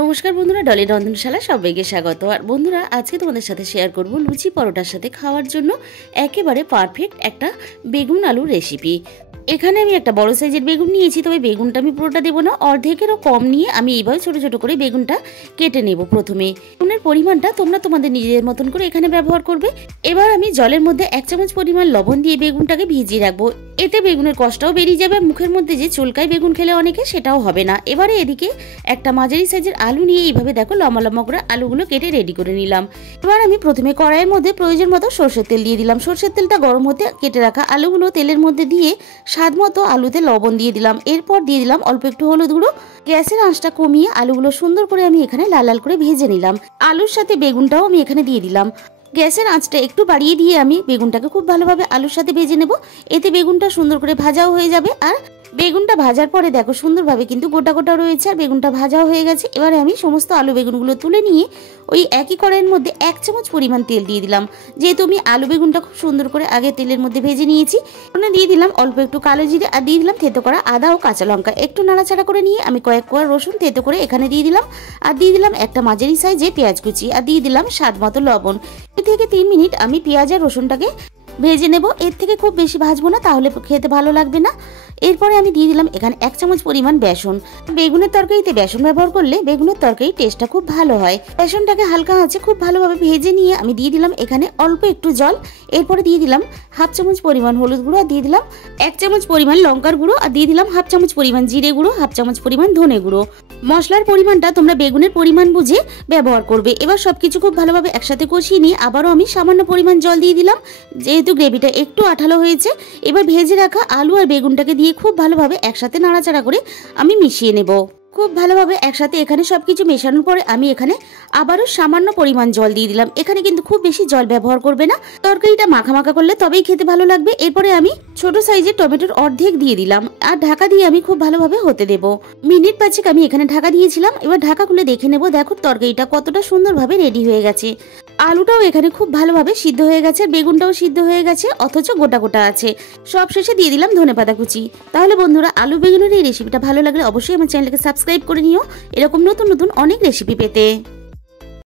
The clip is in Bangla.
নমস্কার বন্ধুরা, ডলি রন্ধনশালা সবাইকে স্বাগত। আর বন্ধুরা, আজকে তোমাদের সাথে শেয়ার করব লুচি পরোটার সাথে খাওয়ার জন্য একেবারে পারফেক্ট একটা বেগুন আলুর রেসিপি। এখানে আমি একটা বড় সাইজের বেগুন নিয়েছি, তবে বেগুনটা আমি পুরোটা দেবো না, অর্ধেকেরও কম নিয়ে আমি এইভাবে ছোট ছোট করে বেগুনটা কেটে নেব। প্রথমে বেগুনের পরিমাণটা তোমরা তোমাদের নিজেদের মতন করে এখানে ব্যবহার করবে। এবার আমি জলের মধ্যে 1 চামচ পরিমাণ লবণ দিয়ে বেগুনটাকে ভিজিয়ে রাখবো। এতে বেগুনের কষ্টটাও বেরিয়ে যাবে, মুখের মধ্যে যে চুলকায় বেগুন খেলে অনেকে, সেটাও হবে না। এবারে এদিকে একটা মাঝারি সাইজের আলু নিয়ে এইভাবে দেখো লম্বা লম্বা করে আলুগুলো কেটে রেডি করে নিলাম। এবার আমি প্রথমে কড়াইয়ের মধ্যে প্রয়োজন মতো সরষের তেল দিয়ে দিলাম। সরষের তেলটা গরম হতে কেটে রাখা আলুগুলো তেলের মধ্যে দিয়ে স্বাদ মতো আলুতে লবণ দিয়ে দিলাম। এরপর দিয়ে দিলাম অল্প একটু হলুদ গুঁড়ো। গ্যাসের আঁচটা কমিয়ে আলুগুলো সুন্দর করে আমি এখানে লাল লাল করে ভেজে নিলাম। আলুর সাথে বেগুনটাও আমি এখানে দিয়ে দিলাম। গ্যাসের আঁচটা একটু বাড়িয়ে দিয়ে আমি বেগুনটাকে খুব ভালোভাবে আলুর সাথে ভেজে নেব। এতে বেগুনটা সুন্দর করে ভাজাও হয়ে যাবে। আর বেগুনটা ভাজার পরে দেখো সুন্দরভাবে কিন্তু গোটা গোটা রয়েছে, আর বেগুনটা ভাজাও হয়ে গেছে। এবারে আমি সমস্ত আলু বেগুনগুলো তুলে নিয়ে ওই একই কড়াইয়ের মধ্যে 1 চামচ পরিমাণ তেল দিয়ে দিলাম। যেহেতু আমি আলু বেগুনটা খুব সুন্দর করে আগে তেলের মধ্যে ভেজে নিয়েছি, ওখানে দিয়ে দিলাম অল্প একটু কালো জিরে, আর দিয়ে দিলাম থেতো করা আদা ও কাঁচা লঙ্কা। একটু নাড়াচাড়া করে নিয়ে আমি কয়েক কোয়া রসুন থেতো করে এখানে দিয়ে দিলাম, আর দিয়ে দিলাম একটা মাঝারি সাইজে পেঁয়াজ কুচি, আর দিয়ে দিলাম স্বাদ মতো লবণ। 2 থেকে 3 মিনিট আমি পেঁয়াজ আর রসুনটাকে ভেজে নেব। এর থেকে খুব বেশি ভাজবো না, তাহলে খেতে ভালো লাগবে না। এরপরে আমি দিয়ে দিলাম এখানে 1 চামচ পরিমাণ বেসন। বেগুনের তরকারিতে বেসন ব্যবহার করলে বেগুনের তরকারি টেস্টটা খুব ভালো হয়। বেসনটাকে হালকা আঁচে খুব ভালোভাবে ভেজে নিয়ে আমি দিয়ে দিলাম এখানে অল্প একটু জল। এরপরে দিয়ে দিলাম 1/2 চামচ পরিমাণ হলুদ গুঁড়ো, আর দিয়ে দিলাম 1 চামচ পরিমাণ লঙ্কার গুঁড়ো, আর দিয়ে দিলাম 1/2 চামচ পরিমাণ জিরে গুঁড়ো, 1/2 চামচ পরিমাণ ধনে গুঁড়ো। মশলার পরিমাণটা তোমরা বেগুনের পরিমাণ বুঝে ব্যবহার করবে। এবার সবকিছু খুব ভালোভাবে একসাথে কষিয়ে নিয়ে আবারও আমি সামান্য পরিমাণ জল দিয়ে দিলাম, যেহেতু গ্রেভিটা একটু আঠালো হয়েছে। এবার ভেজে রাখা আলু আর বেগুনটাকে দিয়ে খুব ভালোভাবে একসাথে নাড়াচাড়া করে আমি মিশিয়ে নেব। খুব ভালোভাবে একসাথে এখানে সবকিছু মেশানোর পরে আমি এখানে আবারও সামান্য পরিমাণ জল দিয়ে দিলাম। এখানে কিন্তু খুব বেশি জল ব্যবহার করবে না, তরকারিটা মাখা মাখা করলে তবেই খেতে ভালো লাগবে। এরপরে আমি ছোট সাইজের টমেটোর অর্ধেক দিয়ে দিলাম, আর ঢাকা দিয়ে আমি খুব ভালোভাবে হতে দেব। মিনিট 5 আমি এখানে ঢাকা দিয়েছিলাম। এবার ঢাকা খুলে দেখে নেব, দেখো তরকারিটা কতটা সুন্দরভাবে রেডি হয়ে গেছে। আলুটাও এখানে খুব ভালোভাবে সিদ্ধ হয়ে গেছে, বেগুনটাও সিদ্ধ হয়ে গেছে, অথচ গোটা গোটা আছে। সব শেষে দিয়ে দিলাম ধনেপাতা কুচি। তাহলে বন্ধুরা, আলু বেগুনের এই রেসিপিটা ভালো লাগলে অবশ্যই আমার চ্যানেলকে সাবস্ক্রাইব করে নিও, এরকম নতুন নতুন অনেক রেসিপি পেতে।